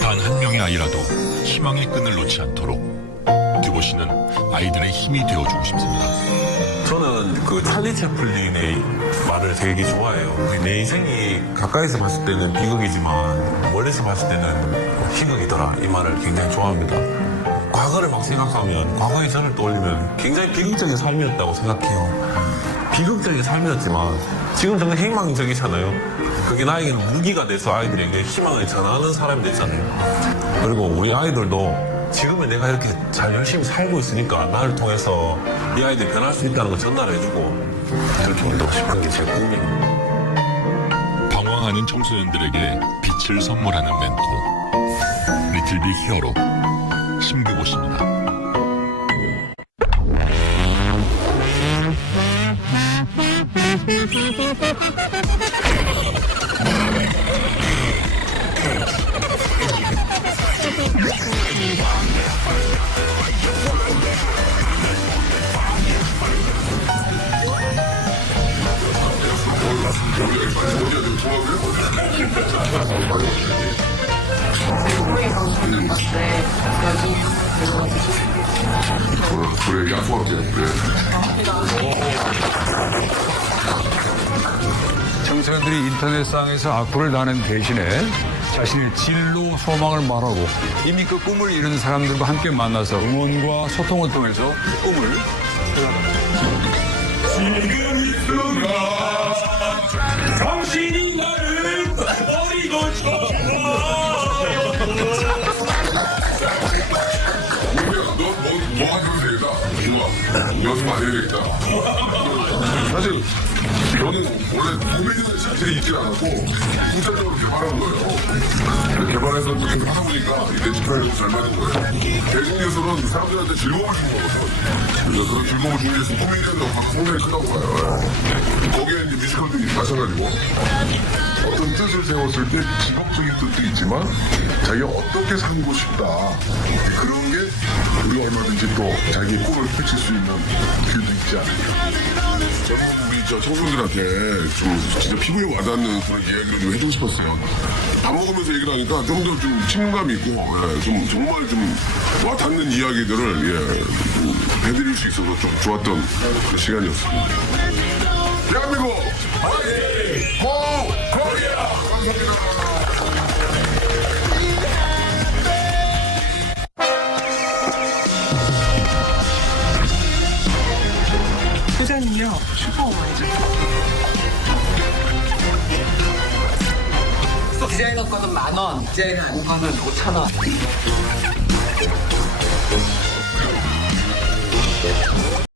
단 한 명의 아이라도 희망의 끈을 놓지 않도록 규보 씨는 아이들의 힘이 되어주고 싶습니다. 저는 그 찰리 채플린의 말을 되게 좋아해요. 내 인생이 가까이서 봤을 때는 비극이지만 멀리서 봤을 때는 희극이더라. 이 말을 굉장히 좋아합니다. 과거를 막 생각하면 과거의 저를 떠올리면 굉장히 비극적인 삶이었다고 생각해요. 비극적인 삶이었지만 지금 정말 희망적이잖아요. 그게 나에게는 무기가 돼서 아이들에게 희망을 전하는 사람이 됐잖아요. 그리고 우리 아이들도 지금의 내가 이렇게 잘 열심히 살고 있으니까 나를 통해서 이 아이들이 변할 수 있다는 걸 전달해주고 그렇게 운동하고 싶은 게 제 꿈이에요. 방황하는 청소년들에게 빛을 선물하는 멘토 리틀빅 히어로 심규보 씨입니다. 그래, 약속할게. 그래. 청소년들이 인터넷상에서 악플을 다는 대신에 자신의 진로, 소망을 말하고 이미 그 꿈을 이룬 사람들과 함께 만나서 응원과 소통을 통해서 꿈을 지금 이 순간 당신이 나를 버리고 쳐. 뭐 하셔도 되겠다. 연습 많이 해야겠다. 사실 저는 원래 도매니아 자체에 있지 않았고 후자적으로 개발한 거예요. 개발해서 계속 하다 보니까 내 지평이 잘 맞는 거예요. 대중예술은 사람들한테 즐거움을 주는 거거든요. 그래서 그런 즐거움을 주기 위해서 코미디언도 상당히 크다고 봐요. 거기에 이제 뮤지컬들이 마찬가지고 어떤 뜻을 세웠을 때 지속적인 뜻도 있지만 자기가 어떻게 살고 싶다 그런 게 우리가 얼마든지 또 자기의 꿈을 펼칠 수 있는 길도 있지 않을까. 저는 우리 청소년들한테 좀 진짜 피부에 와닿는 그런 이야기를 좀 해주고 싶었어요. 밥 먹으면서 얘기를 하니까 좀 더 좀 친감이 있고 좀 정말 좀 와닿는 이야기들을 해드릴 수 있어서 좀 좋았던 그런 시간이었습니다. 대한민국 화이팅! 고 코리아! 감사합니다. 소장님요 슈퍼오마이죠. 디자이너 거는 10,000원, 디자이너 아닌 거는 5,000원.